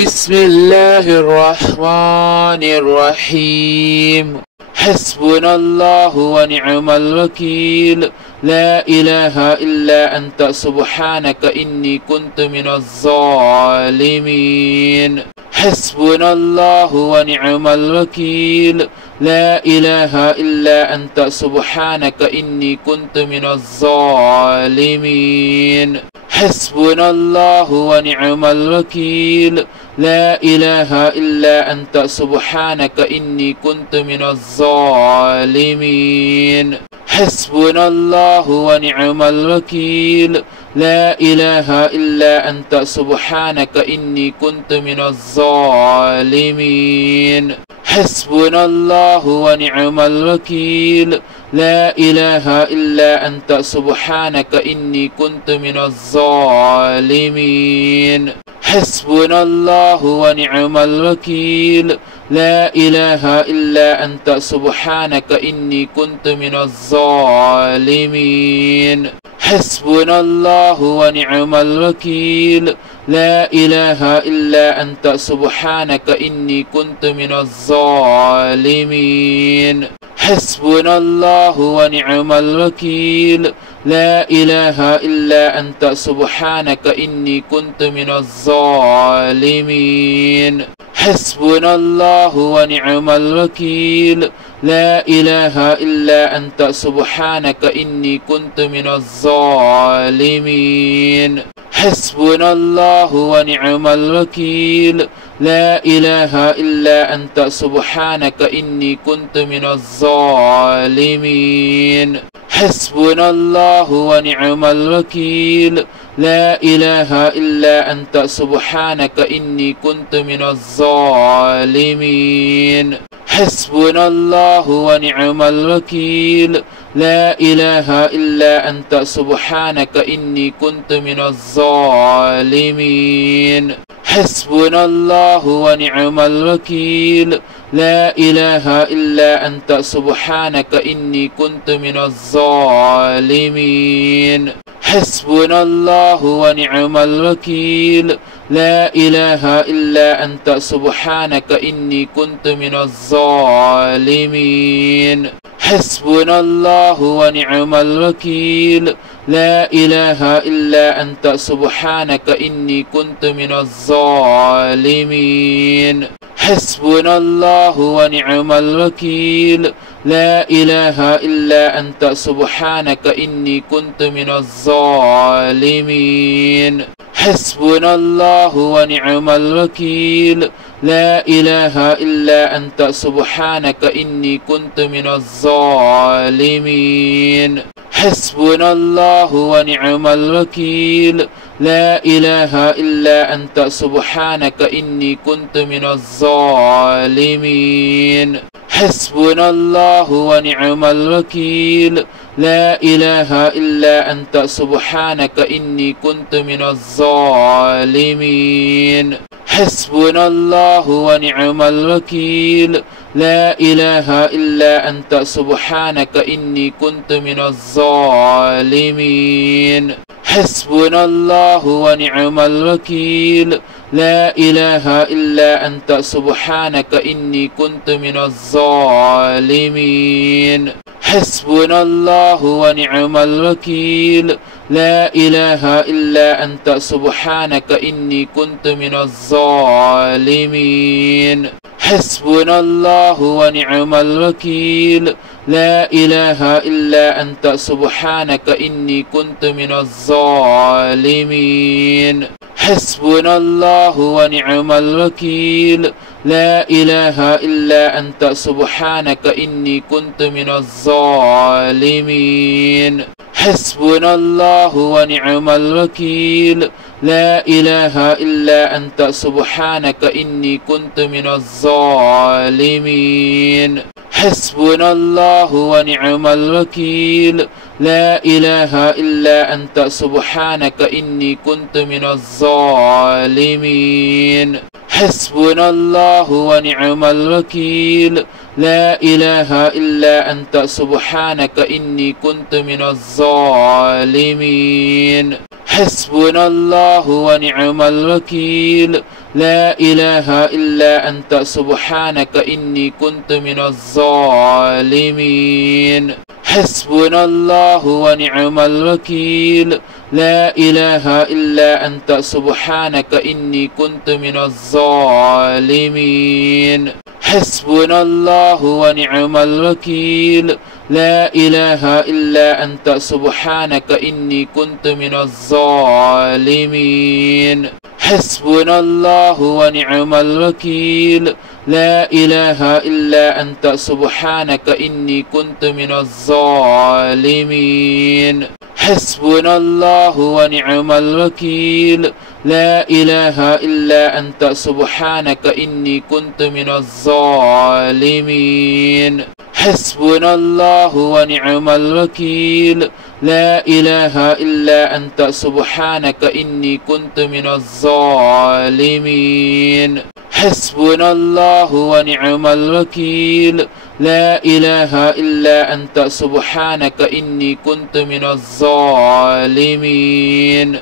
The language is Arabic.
بسم الله الرحمن الرحيم حسبنا الله ونعم الوكيل لا إله إلا أنت سبحانك إني كنت من الظالمين حسبنا الله ونعم الوكيل لا إله إلا أنت سبحانك إني كنت من الظالمين حسبنا الله ونعم الوكيل لا إله إلا أنت سبحانك إني كنت من الظالمين حسبنا الله ونعم الوكيل لا إله إلا أنت سبحانك إني كنت من الظالمين حسبنا الله ونعم الوكيل لا إله إلا أنت سبحانك إني كنت من الظالمين حسبنا الله ونعم الوكيل لا إله إلا أنت سبحانك إني كنت من الظالمين حسبنا الله ونعم الوكيل لا إله إلا أنت سبحانك إني كنت من الظالمين حسبنا الله ونعم الوكيل لا إله إلا أنت سبحانك إني كنت من الظالمين حسبنا الله ونعم الوكيل لا إله إلا أنت سبحانك إني كنت من الظالمين حسبنا الله ونعم الوكيل لا إله إلا أنت سبحانك إني كنت من الظالمين حسبنا الله ونعم الوكيل لا إله إلا أنت سبحانك إني كنت من الظالمين حسبنا الله ونعم الوكيل لا إله إلا أنت سبحانك إني كنت من الظالمين حسبنا الله ونعم الوكيل لا إله إلا أنت سبحانك إني كنت من الظالمين حسبنا الله ونعم الوكيل لا إله إلا أنت سبحانك إني كنت من الظالمين حسبنا الله ونعم الوكيل لا إله إلا أنت سبحانك إني كنت من الظالمين حسبنا الله ونعم الوكيل لا إله إلا أنت سبحانك إني كنت من الظالمين حسبنا الله ونعم الوكيل لا إله إلا أنت سبحانك إني كنت من الظالمين حسبنا الله ونعم الوكيل لا إله إلا أنت سبحانك إني كنت من الظالمين حسبنا الله ونعم الوكيل لا إله إلا أنت سبحانك إني كنت من الظالمين حسبنا الله ونعم الوكيل لا إله إلا أنت سبحانك إني كنت من الظالمين حسبنا الله ونعم الوكيل لا إله إلا أنت سبحانك إني كنت من الظالمين حسبنا الله ونعم الوكيل لا إله إلا أنت سبحانك إني كنت من الظالمين حسبنا الله ونعم الوكيل لا إله إلا أنت سبحانك إني كنت من الظالمين حسبنا الله ونعم الوكيل لا إله إلا أنت سبحانك إني كنت من الظالمين حسبنا الله ونعم الوكيل لا إله إلا أنت سبحانك إني كنت من الظالمين حسبنا الله ونعم الوكيل لا إله إلا أنت سبحانك إني كنت من الظالمين حسبنا الله ونعم الوكيل لا إله إلا أنت سبحانك إني كنت من الظالمين حسبنا الله ونعم الوكيل لا إله إلا أنت سبحانك إني كنت من الظالمين حسبنا الله ونعم الوكيل لا إله إلا أنت سبحانك إني كنت من الظالمين حسبنا الله ونعم الوكيل لا إله إلا أنت سبحانك إني كنت من الظالمين حسبنا الله ونعم الوكيل لا إله إلا أنت سبحانك إني كنت من الظالمين حسبنا الله ونعم الوكيل لا إله إلا أنت سبحانك إني كنت من الظالمين حسبنا الله ونعم الوكيل لا إله إلا أنت سبحانك إني كنت من الظالمين حسبنا الله ونعم الوكيل لا إله إلا أنت سبحانك إني كنت من الظالمين